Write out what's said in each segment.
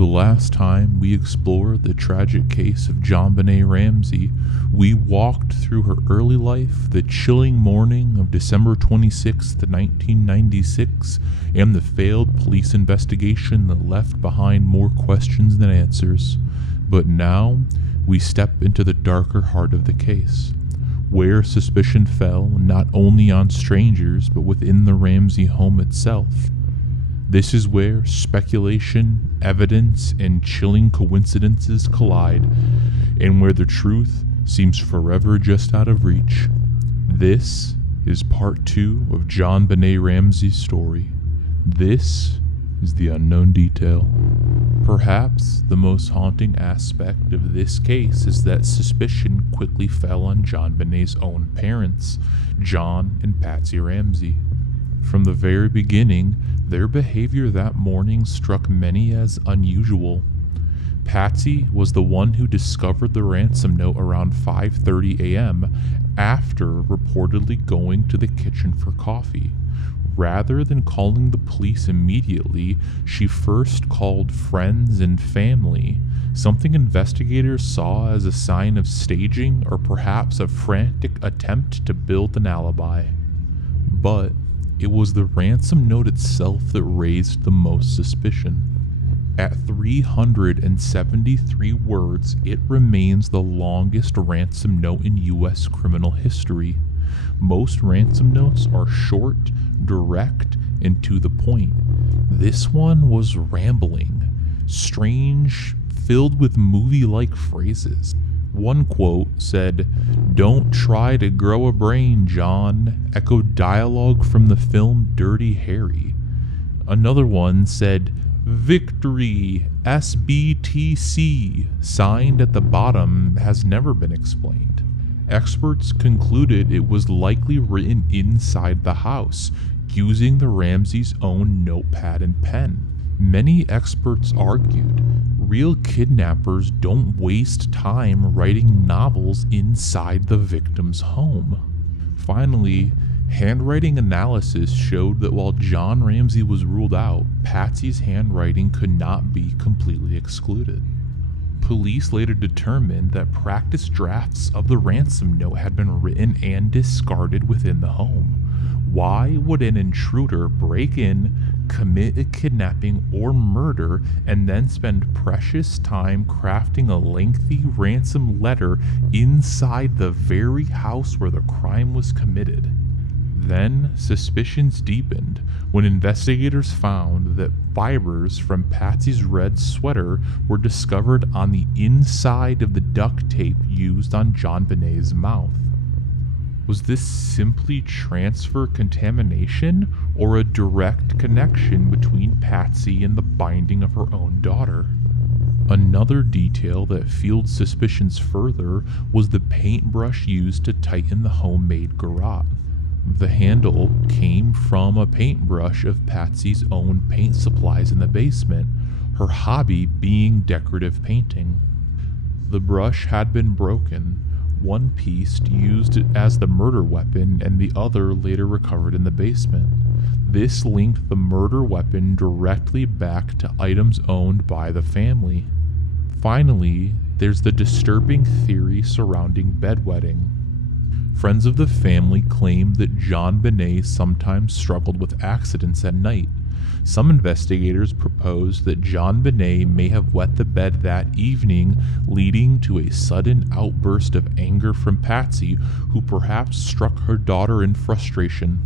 The last time we explored the tragic case of JonBenét Ramsey, we walked through her early life, the chilling morning of December 26, 1996, and the failed police investigation that left behind more questions than answers. But now, we step into the darker heart of the case, where suspicion fell not only on strangers but within the Ramsey home itself. This is where speculation, evidence, and chilling coincidences collide, and where the truth seems forever just out of reach. This is part 2 of JonBenét Ramsey's story. This is the unknown detail. Perhaps the most haunting aspect of this case is that suspicion quickly fell on JonBenét's own parents, John and Patsy Ramsey. From the very beginning, their behavior that morning struck many as unusual. Patsy was the one who discovered the ransom note around 5:30 a.m. after reportedly going to the kitchen for coffee. Rather than calling the police immediately, she first called friends and family, something investigators saw as a sign of staging or perhaps a frantic attempt to build an alibi. But it was the ransom note itself that raised the most suspicion. At 373 words, it remains the longest ransom note in U.S. criminal history. Most ransom notes are short, direct, and to the point. This one was rambling, strange, filled with movie-like phrases. One quote said, "Don't try to grow a brain, John," echoed dialogue from the film Dirty Harry. Another one said, "Victory, SBTC," signed at the bottom, has never been explained. Experts concluded it was likely written inside the house, using the Ramseys' own notepad and pen. Many experts argued real kidnappers don't waste time writing novels inside the victim's home. Finally, handwriting analysis showed that while John Ramsey was ruled out, Patsy's handwriting could not be completely excluded. Police later determined that practice drafts of the ransom note had been written and discarded within the home. Why would an intruder break in, commit a kidnapping or murder, and then spend precious time crafting a lengthy ransom letter inside the very house where the crime was committed? Then suspicions deepened when investigators found that fibers from Patsy's red sweater were discovered on the inside of the duct tape used on JonBenét's mouth. Was this simply transfer contamination or a direct connection between Patsy and the binding of her own daughter? Another detail that fueled suspicions further was the paintbrush used to tighten the homemade garrote. The handle came from a paintbrush of Patsy's own paint supplies in the basement, her hobby being decorative painting. The brush had been broken, one piece used as the murder weapon and the other later recovered in the basement. This linked the murder weapon directly back to items owned by the family. Finally, there's the disturbing theory surrounding bedwetting. Friends of the family claim that JonBenét sometimes struggled with accidents at night. Some investigators proposed that JonBenét may have wet the bed that evening, leading to a sudden outburst of anger from Patsy, who perhaps struck her daughter in frustration.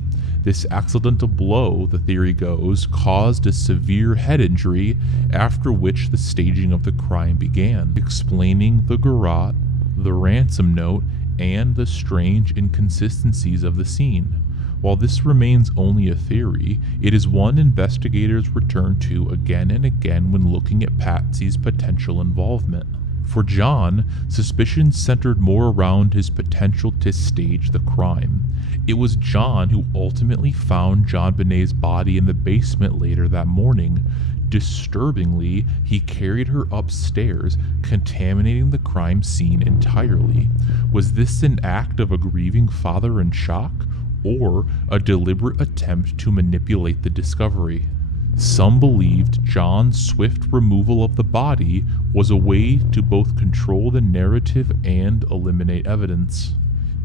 This accidental blow, the theory goes, caused a severe head injury, after which the staging of the crime began, explaining the garrote, the ransom note, and the strange inconsistencies of the scene. While this remains only a theory, it is one investigators return to again and again when looking at Patsy's potential involvement. For John, suspicion centered more around his potential to stage the crime. It was John who ultimately found JonBenét's body in the basement later that morning. Disturbingly, he carried her upstairs, contaminating the crime scene entirely. Was this an act of a grieving father in shock, or a deliberate attempt to manipulate the discovery? Some believed John's swift removal of the body was a way to both control the narrative and eliminate evidence.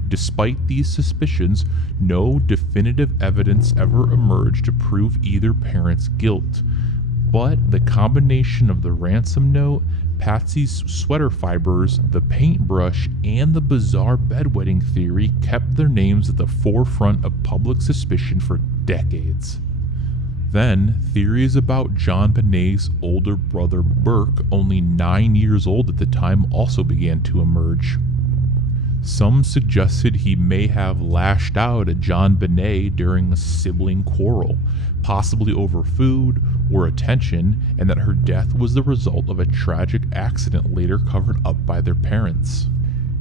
Despite these suspicions, no definitive evidence ever emerged to prove either parent's guilt. But the combination of the ransom note, Patsy's sweater fibers, the paintbrush, and the bizarre bedwetting theory kept their names at the forefront of public suspicion for decades. Then, theories about JonBenét's older brother Burke, only 9 years old at the time, also began to emerge. Some suggested he may have lashed out at JonBenét during a sibling quarrel, possibly over food or attention, and that her death was the result of a tragic accident later covered up by their parents.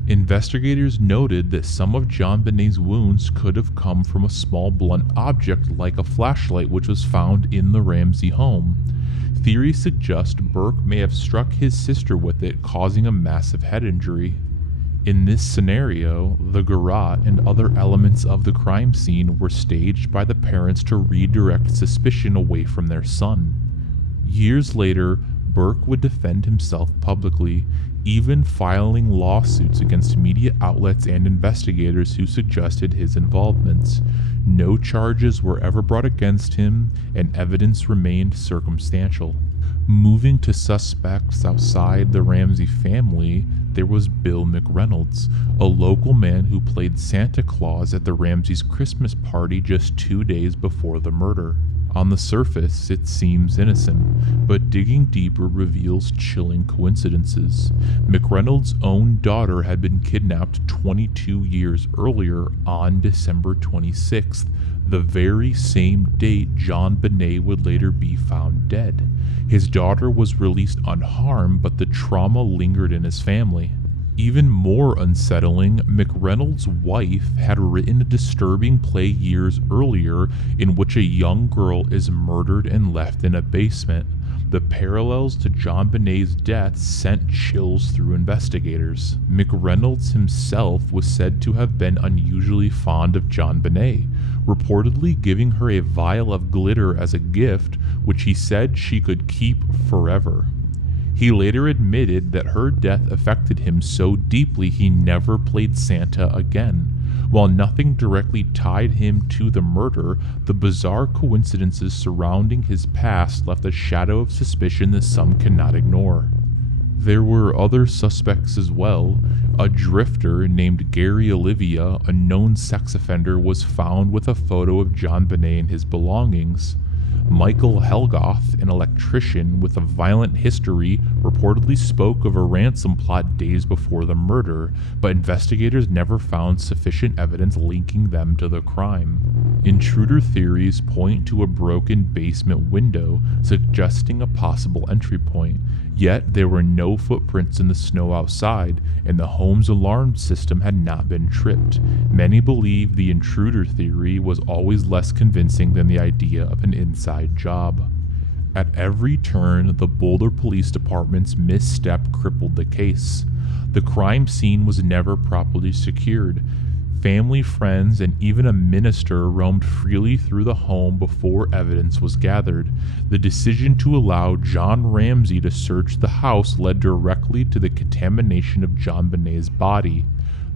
Investigators noted that some of JonBenét's wounds could have come from a small blunt object like a flashlight which was found in the Ramsey home. Theories suggest Burke may have struck his sister with it, causing a massive head injury. In this scenario, the garrote and other elements of the crime scene were staged by the parents to redirect suspicion away from their son. Years later, Burke would defend himself publicly, even filing lawsuits against media outlets and investigators who suggested his involvement. No charges were ever brought against him, and evidence remained circumstantial. Moving to suspects outside the Ramsey family, there was Bill McReynolds, a local man who played Santa Claus at the Ramseys' Christmas party just 2 days before the murder. On the surface, it seems innocent, but digging deeper reveals chilling coincidences. McReynolds' own daughter had been kidnapped 22 years earlier on December 26th, the very same date JonBenét would later be found dead. His daughter was released unharmed, but the trauma lingered in his family. Even more unsettling, McReynolds' wife had written a disturbing play years earlier in which a young girl is murdered and left in a basement. The parallels to JonBenét's death sent chills through investigators. McReynolds himself was said to have been unusually fond of JonBenét, reportedly giving her a vial of glitter as a gift, which he said she could keep forever. He later admitted that her death affected him so deeply he never played Santa again. While nothing directly tied him to the murder, the bizarre coincidences surrounding his past left a shadow of suspicion that some cannot ignore. There were other suspects as well. A drifter named Gary Olivia, a known sex offender, was found with a photo of JonBenét and his belongings. Michael Helgoth, an electrician with a violent history, reportedly spoke of a ransom plot days before the murder, but investigators never found sufficient evidence linking them to the crime. Intruder theories point to a broken basement window, suggesting a possible entry point, yet there were no footprints in the snow outside, and the home's alarm system had not been tripped. Many believe the intruder theory was always less convincing than the idea of an inside job. At every turn, the Boulder Police Department's misstep crippled the case. The crime scene was never properly secured. Family, friends, and even a minister roamed freely through the home before evidence was gathered. The decision to allow John Ramsey to search the house led directly to the contamination of JonBenét's body.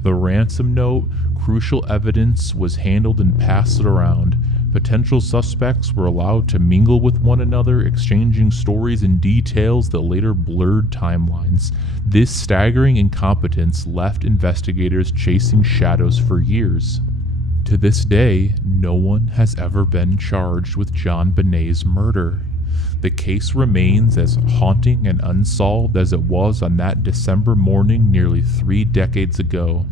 The ransom note, crucial evidence, was handled and passed around. Potential suspects were allowed to mingle with one another, exchanging stories and details that later blurred timelines. This staggering incompetence left investigators chasing shadows for years. To this day, no one has ever been charged with JonBenét's murder. The case remains as haunting and unsolved as it was on that December morning nearly 3 decades ago.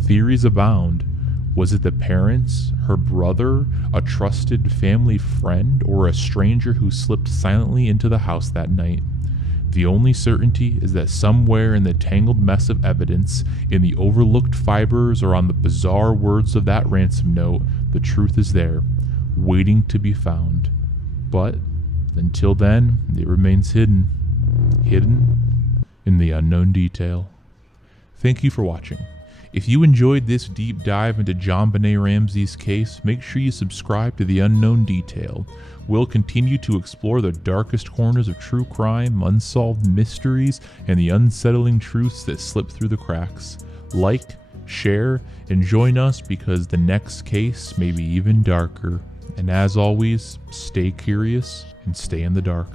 Theories abound. Was it the parents, her brother, a trusted family friend, or a stranger who slipped silently into the house that night? The only certainty is that somewhere in the tangled mess of evidence, in the overlooked fibers, or on the bizarre words of that ransom note, the truth is there, waiting to be found. But until then, it remains hidden in the unknown detail. Thank you for watching. If you enjoyed this deep dive into JonBenét Ramsey's case, make sure you subscribe to The Unknown Detail. We'll continue to explore the darkest corners of true crime, unsolved mysteries, and the unsettling truths that slip through the cracks. Like, share, and join us because the next case may be even darker. And as always, stay curious and stay in the dark.